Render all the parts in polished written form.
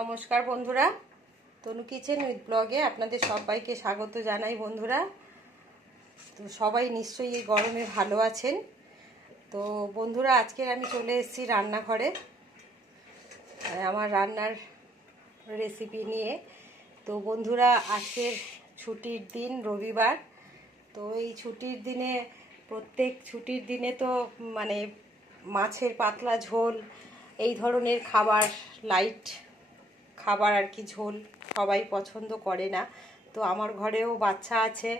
নমস্কার বন্ধুরা, তনু kitchen with ব্লগে আপনাদের সবাইকে স্বাগত জানাই। বন্ধুরা, তো সবাই নিশ্চয়ই এই গরমে ভালো আছেন। তো বন্ধুরা, আজকে আমি চলে এসেছি রান্নাঘরে আমার রান্নার রেসিপি নিয়ে। তো বন্ধুরা, আজকের ছুটির দিন রবিবার। তো এই ছুটির দিনে প্রত্যেক ছুটির দিনে তো মানে মাছের পাতলা ঝোল এই ধরনের খাবার, লাইট খাবার আর কি, ঝোল সবাই পছন্দ করে না। তো আমার ঘরেও বাচ্চা আছে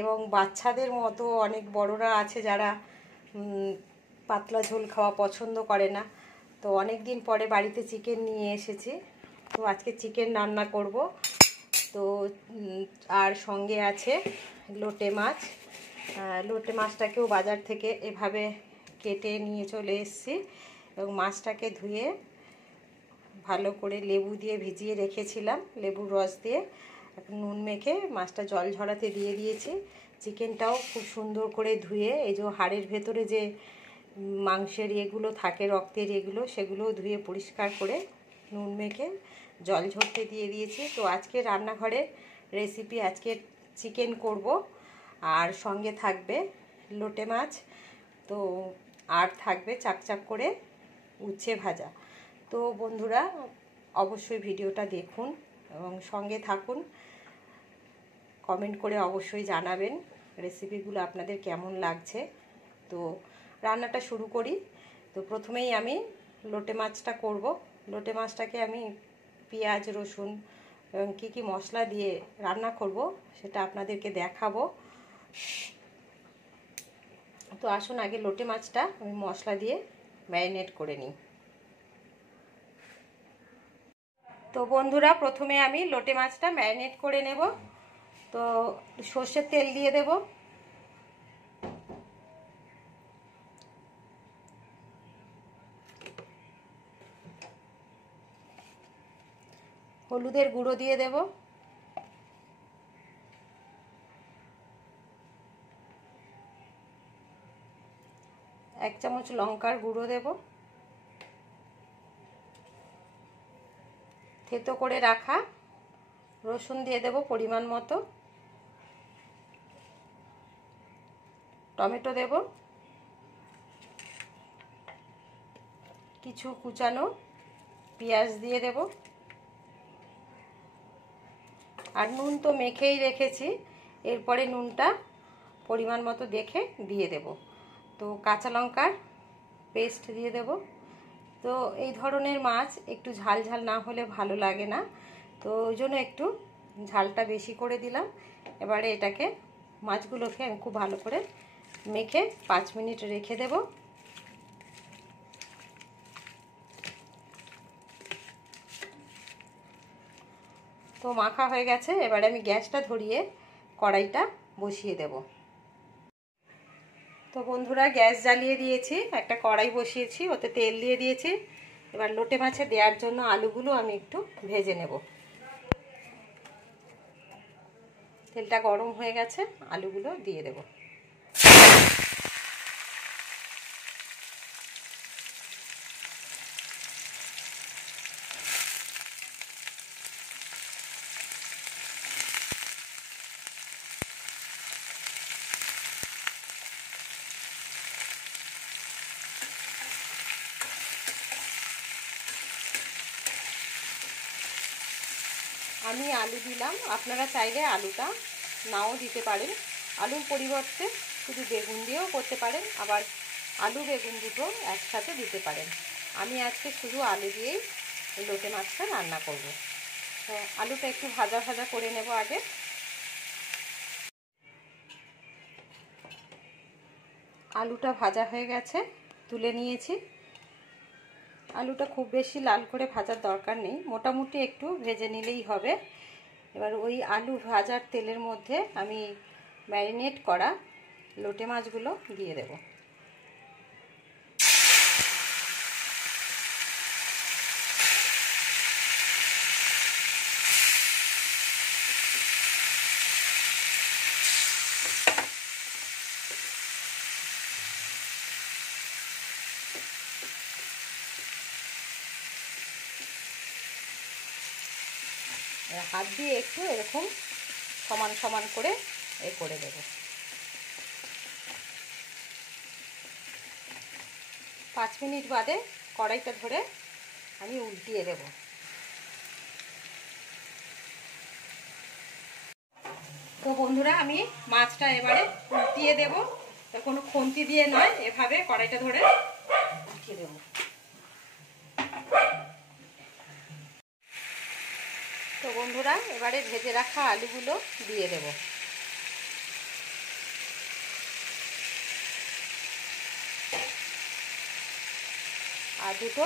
এবং বাচ্চাদের মতো অনেক বড়রা আছে যারা পাতলা ঝোল খাওয়া পছন্দ করে না। তো অনেক দিন পরে বাড়িতে চিকেন নিয়ে এসেছি, তো আজকে চিকেন রান্না করব। তো আর সঙ্গে আছে লোটে মাছ। লোটে মাছটাকেও বাজার থেকে এভাবে কেটে নিয়ে চলে এসেছি এবং মাছটাকে ধুয়ে ভালো করে লেবু দিয়ে ভিজিয়ে রেখেছিলাম, লেবুর রস দিয়ে নুন মেখে মাছটা জল ঝরাতে দিয়ে দিয়েছি। চিকেনটাও খুব সুন্দর করে ধুয়ে, এই যে হাড়ের ভেতরে যে মাংসের এগুলো থাকে, রক্তের এগুলো, সেগুলোও ধুয়ে পরিষ্কার করে নুন মেখে জল ঝরতে দিয়ে দিয়েছি। তো আজকে রান্নাঘরে রেসিপি, আজকে চিকেন করব আর সঙ্গে থাকবে লোটে মাছ, তো আর থাকবে চাকচাক করে উচ্ছে ভাজা। তো বন্ধুরা, অবশ্যই ভিডিওটা দেখুন এবং সঙ্গে থাকুন। কমেন্ট করে অবশ্যই জানাবেন রেসিপিগুলো আপনাদের কেমন লাগছে। তো রান্নাটা শুরু করি। তো প্রথমেই আমি লোটে মাছটা করব। লোটে মাছটাকে আমি পেঁয়াজ রসুন এবং কী কী মশলা দিয়ে রান্না করব সেটা আপনাদেরকে দেখাবো। তো আসুন আগে লোটে মাছটা আমি মশলা দিয়ে ম্যারিনেট করে নিই। তো বন্ধুরা, প্রথমে আমি লোটে মাছটা ম্যারিনেট করে নেব। তো সর্ষের তেল দিয়ে দেব, হলুদের গুঁড়ো দিয়ে দেব, এক চামচ লঙ্কার গুঁড়ো দেব, থেতো করে রাখা রসুন দিয়ে দেব পরিমাণ মতো, টমেটো দেব, কিছু কুচানো পেঁয়াজ দিয়ে দেব, আর নুন তো মেখেই রেখেছি, এরপরে নুনটা পরিমাণ মতো দেখে দিয়ে দেব। তো কাঁচা লঙ্কার পেস্ট দিয়ে দেব। তো এই ধরনের মাছ একটু ঝাল ঝাল না হলে ভালো লাগে না, তো ওই জন্য একটু ঝালটা বেশি করে দিলাম। এবারে এটাকে, মাছগুলোকে আমি খুব ভালো করে মেখে 5 মিনিট রেখে দেব। তো মাখা হয়ে গেছে, এবারে আমি গ্যাসটা ধরিয়ে কড়াইটা বসিয়ে দেব। তো বন্ধুরা, গ্যাস জ্বালিয়ে দিয়েছি, একটা কড়াই বসিয়েছি, ওতে তেল দিয়ে দিয়েছি। এবার লোটে মাছে দেওয়ার জন্য আলুগুলো আমি একটু ভেজে নেব। তেলটা গরম হয়ে গেছে, আলুগুলো দিয়ে দেব। আমি আলু দিলাম, আপনারা চাইলে আলুটা নাও দিতে পারেন। আলুর পরিবর্তে শুধু বেগুন দিয়েও করতে পারেন, আবার আলু বেগুন দুটো একসাথে দিতে পারেন। আমি আজকে শুধু আলু দিয়েই লোটে মাছটা রান্না করব। তো আলুটা একটু ভাজা ভাজা করে নেব আগে। আলুটা ভাজা হয়ে গেছে, তুলে নিয়েছি। আলুটা খুব বেশি লাল করে ভাজার দরকার নেই, মোটামুটি একটু ভেজে নিলেই হবে। এবার ওই আলু ভাজার তেলের মধ্যে আমি ম্যারিনেট করা লোটে মাছগুলো দিয়ে দেব। হাত দিয়ে একটু এরকম সমান সমান করে করে দেব। 5 মিনিট বাদে কড়াইটা ধরে আমি উল্টিয়ে দেব। তো বন্ধুরা আমি মাছটা এবারে উল্টিয়ে দেব। তো কোনো খুন্তি দিয়ে নয়, এভাবে কড়াইটা ধরে উল্টিয়ে দেব। তো বন্ধুরা এবারে ভেজে রাখা আলুগুলো দিয়ে দেব। আর দুটো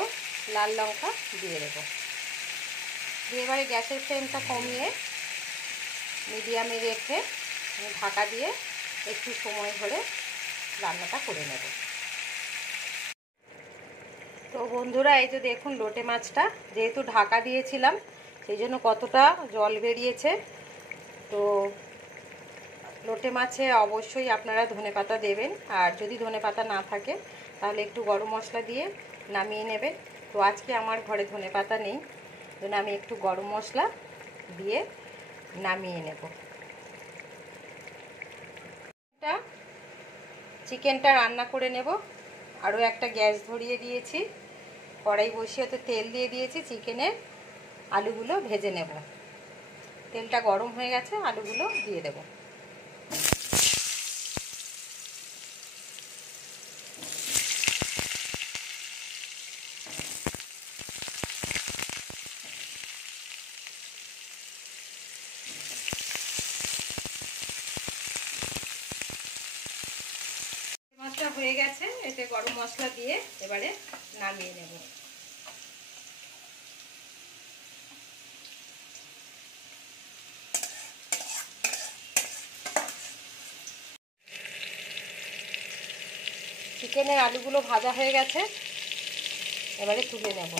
লাল লঙ্কা দিয়ে দেব। দিয়ে এবারে গ্যাসের ফ্লেমটা কমিয়ে মিডিয়ামে রেখে ঢাকা দিয়ে একটু সময় ধরে রান্নাটা করে নেব। তো বন্ধুরা এই যে দেখুন লোটে মাছটা যেহেতু ঢাকা দিয়েছিলাম সেই জন্য কতটা জল বেরিয়েছে। তো লোটে মাছে অবশ্যই আপনারা ধনেপাতা দেবেন, আর যদি ধনেপাতা না থাকে তাহলে একটু গরম মশলা দিয়ে নামিয়ে নেবেন। তো আজকে আমার ঘরে ধনেপাতা নেই, জন্য আমি একটু গরম মশলা দিয়ে নামিয়ে নেব। চিকেনটা রান্না করে নেব। আরও একটা গ্যাস ধরিয়ে দিয়েছি, কড়াই বসিয়ে তো তেল দিয়ে দিয়েছি। চিকেনের আলুগুলো ভেজে নেব। তেলটা গরম হয়ে গেছে, আলুগুলো দিয়ে দেব। মাছটা হয়ে গেছে, এতে গরম মশলা দিয়ে এবারে নামিয়ে নেব। চিকেনের আলুগুলো ভাজা হয়ে গেছে, এবারে তুলে নেব।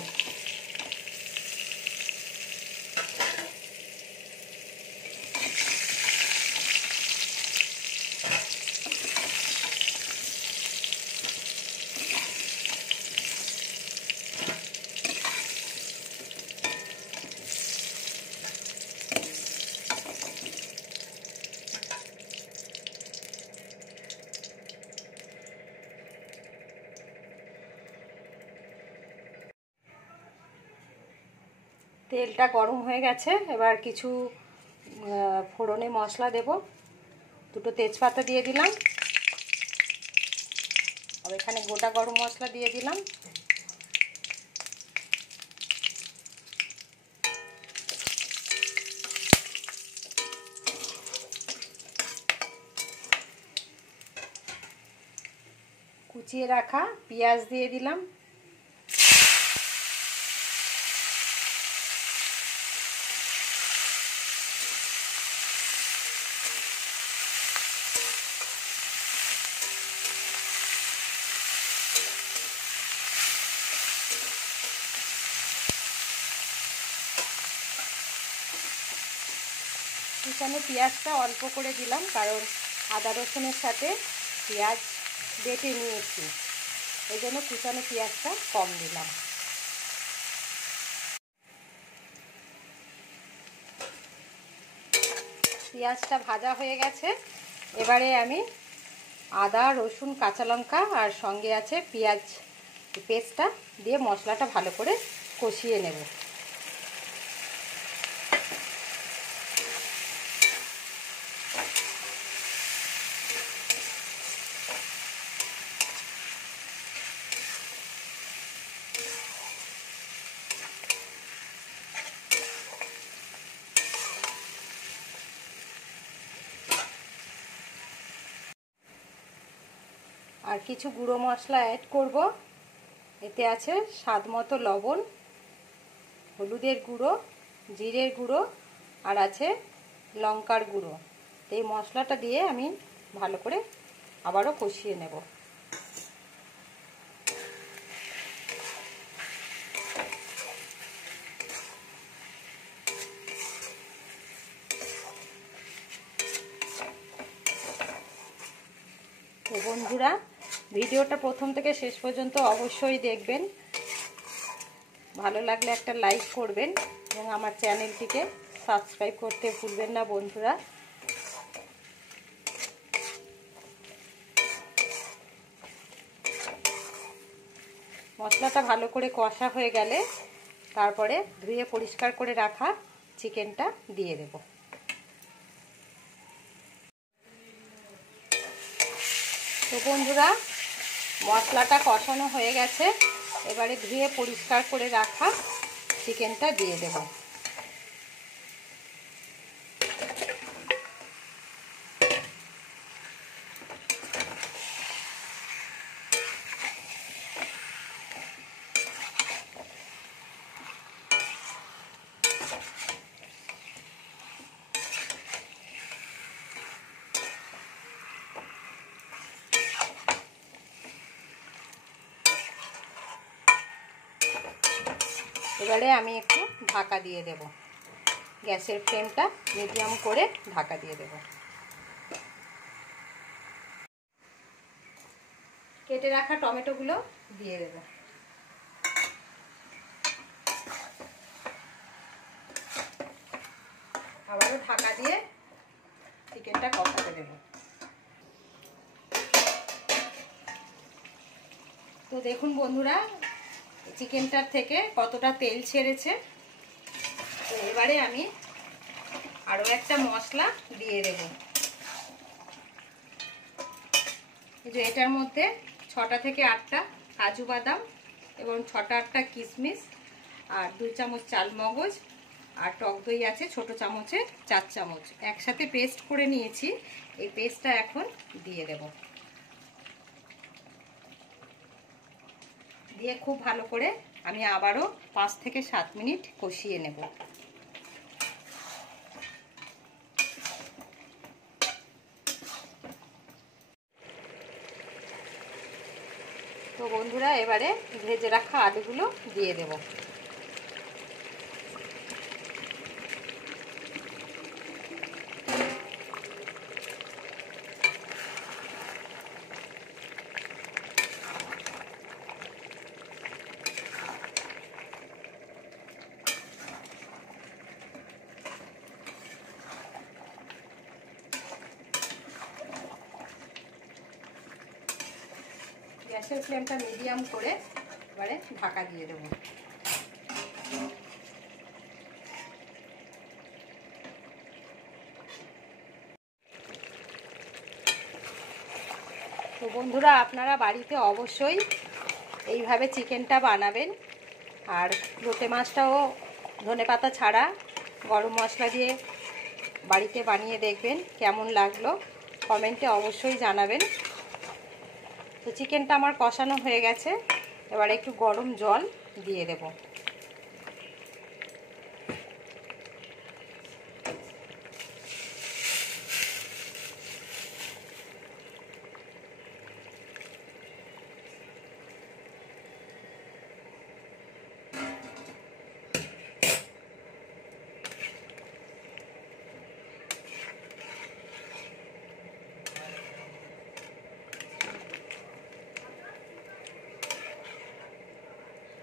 তেলটা গরম হয়ে গেছে, এবার কিছু ফোড়নে মশলা দেব। দুটো তেজপাতা দিয়ে দিলাম, আর এখানে গোটা গরম মশলা দিয়ে দিলাম। কুচিয়ে রাখা পেঁয়াজ দিয়ে দিলাম। এখানে পেঁয়াজটা অল্প করে দিলাম, কারণ আদা রসুনের সাথে পেঁয়াজ বেটে নিয়েছি, এই জন্য কুচানো পেঁয়াজটা কম দিলাম। পেঁয়াজটা ভাজা হয়ে গেছে, এবারে আমি আদা রসুন কাঁচা লঙ্কা আর সঙ্গে আছে পেঁয়াজ পেস্টটা দিয়ে মশলাটা ভালো করে কষিয়ে নেব। আর কিছু গুঁড়ো মশলা অ্যাড করব। এতে আছে স্বাদ মতো লবণ, হলুদের গুঁড়ো, জিরের গুঁড়ো আর আছে লঙ্কার গুঁড়ো। এই মশলাটা দিয়ে আমি ভালো করে আবারও কষিয়ে নেব। তো বন্ধুরা ভিডিওটা প্রথম থেকে শেষ পর্যন্ত অবশ্যই দেখবেন। ভালো লাগলে একটা লাইক করবেন এবং আমার চ্যানেলটিকে সাবস্ক্রাইব করতে ভুলবেন না বন্ধুরা। মশলাটা ভালো করে কষা হয়ে গেলে তারপরে ধুয়ে পরিষ্কার করে রাখা চিকেনটা দিয়ে দেব। তো বন্ধুরা, মশলাটা কষানো হয়ে গেছে, এবারে ধুয়ে পরিষ্কার করে রাখা চিকেনটা দিয়ে দেব। এবারে আমি একটু ঢাকা দিয়ে দেব, গ্যাসের ফ্লেমটা মিডিয়াম করে ঢাকা দিয়ে দেব। কেটে রাখা টমেটোগুলো দিয়ে দেব। আবারও ঢাকা দিয়ে চিকেনটা কষাতে দেব। তো দেখুন বন্ধুরা, চিকেনটার থেকে কতটা তেল ছেড়েছে। তো এবারে আমি আরও একটা মশলা দিয়ে দেব। এই যে এটার মধ্যে 6টা থেকে 8টা কাজু বাদাম এবং 6টা 8টা কিশমিশ আর 2 চামচ চালমগজ আর টক দই আছে ছোট চামচে 4 চামচ একসাথে পেস্ট করে নিয়েছি। এই পেস্টটা এখন দিয়ে দেব। দিয়ে খুব ভালো করে আমি আবারও 5 থেকে 7 মিনিট কষিয়ে নেব। তো বন্ধুরা, এবারে ভেজে রাখা আলুগুলো দিয়ে দেব। গ্যাসের ফ্লেমটা মিডিয়াম করে এবারে ঢাকা দিয়ে দেব। তো বন্ধুরা, আপনারা বাড়িতে অবশ্যই এইভাবে চিকেনটা বানাবেন। আর লোটে মাছটাও ধনেপাতা ছাড়া গরম মশলা দিয়ে বাড়িতে বানিয়ে দেখবেন কেমন লাগলো, কমেন্টে অবশ্যই জানাবেন। তো চিকেনটা আমার কষানো হয়ে গেছে, এবার একটু গরম জল দিয়ে দেব।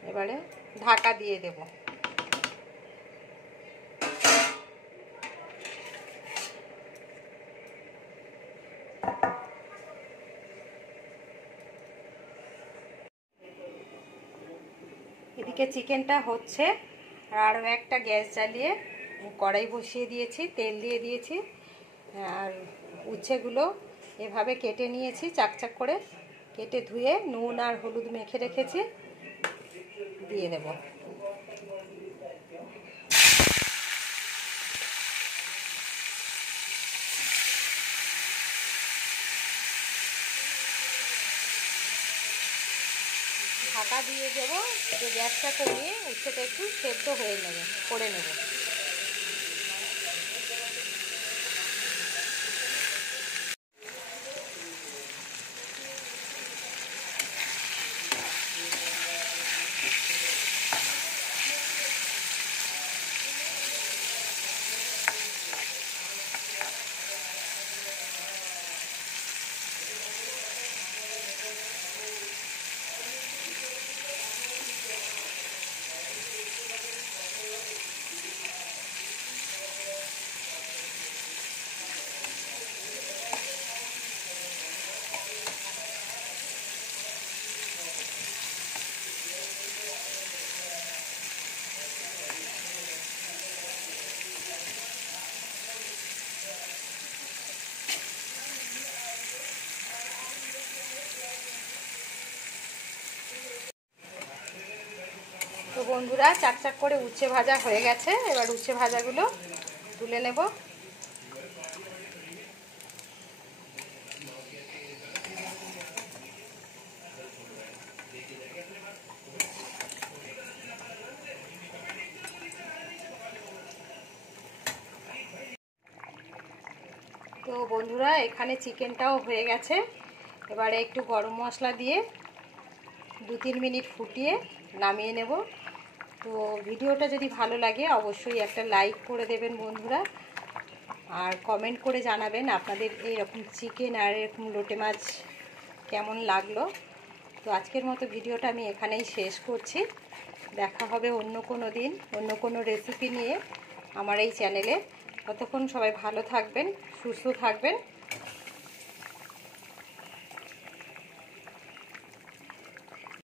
এবারে ঢাকা দিয়ে দেব। এদিকে চিকেনটা হচ্ছে, আর আরও একটা গ্যাস জ্বালিয়ে কড়াই বসিয়ে দিয়েছি, তেল দিয়ে দিয়েছি। আর উচ্ছেগুলো এভাবে কেটে নিয়েছি, চাকচাক করে কেটে ধুয়ে নুন আর হলুদ মেখে রেখেছি, দিয়ে দেব। ঢাকা দিয়ে দেবো, যে গ্যাসটা কমিয়ে উচ্ছেটা একটু সেদ্ধ হয়ে নেবে, করে নেব। বন্ধুরা চাক চাক করে উচ্ছে ভাজা হয়ে গেছে। এবার উচ্ছে ভাজাগুলো তুলে নেব। তো বন্ধুরা এখানে চিকেনটাও হয়ে গেছে। এবারে একটু গরম মশলা দিয়ে 2-3 মিনিট ফুটিয়ে নামিয়ে নেব। তো ভিডিওটা যদি ভালো লাগে অবশ্যই একটা লাইক করে দেবেন বন্ধুরা, আর কমেন্ট করে জানাবেন আপনাদের এইরকম চিকেন আর এরকম লোটে মাছ কেমন লাগলো। তো আজকের মতো ভিডিওটা আমি এখানেই শেষ করছি। দেখা হবে অন্য কোনো দিন অন্য কোনো রেসিপি নিয়ে আমার এই চ্যানেলে। ততক্ষণ সবাই ভালো থাকবেন, সুস্থ থাকবেন।